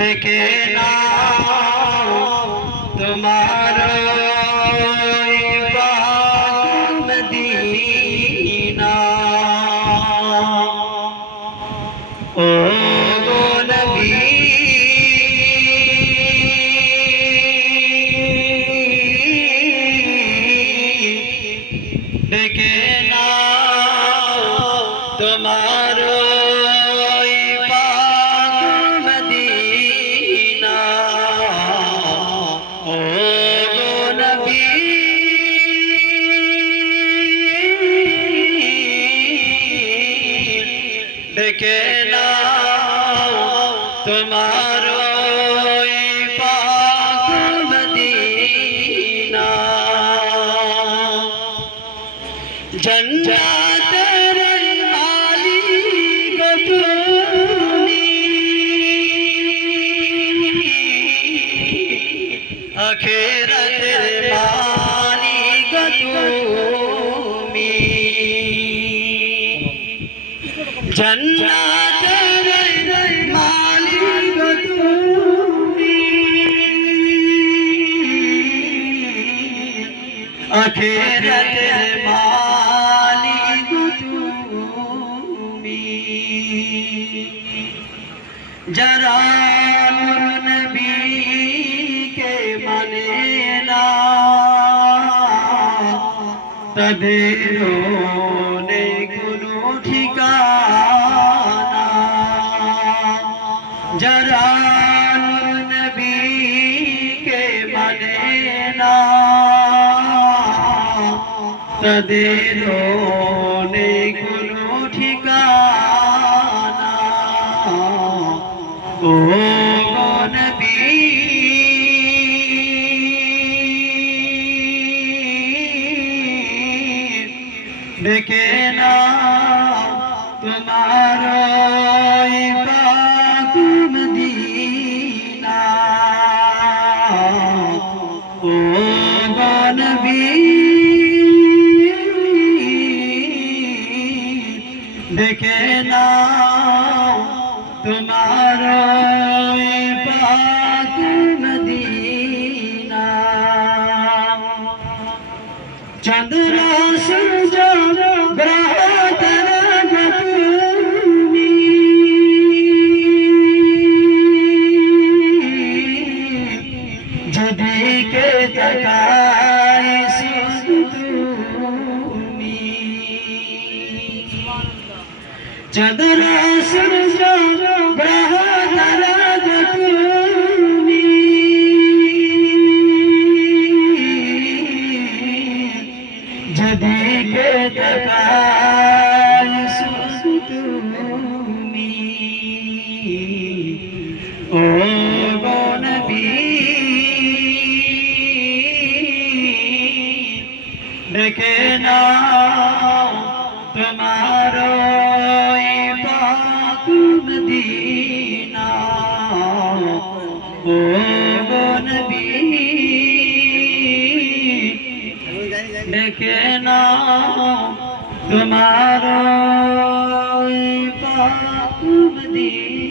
দেখে না তোমার মদিনা ও নবী দেখে দেখে না তোমার মদিনা জন্নাতের মালিক তুমি আখেরাতের মালিক তুমি জন্নাতের মালিক তুমি আখেরাতের মালিক তুমি যারা নবীকে মানে না তাদের নেই কোনো ঠিকানা। ও নবী। দেখে না তোমার দেখে না তোমার পাক মদিনা। চন্দ্র সূর্য গ্রহ তারা তুমি যেদিকে চন্দ্র সূর্য গ্রহ তারা তুমি যেদিকে তাকাই শুধু দেখে না তোমার দেখে তোমার পাপ মদিনা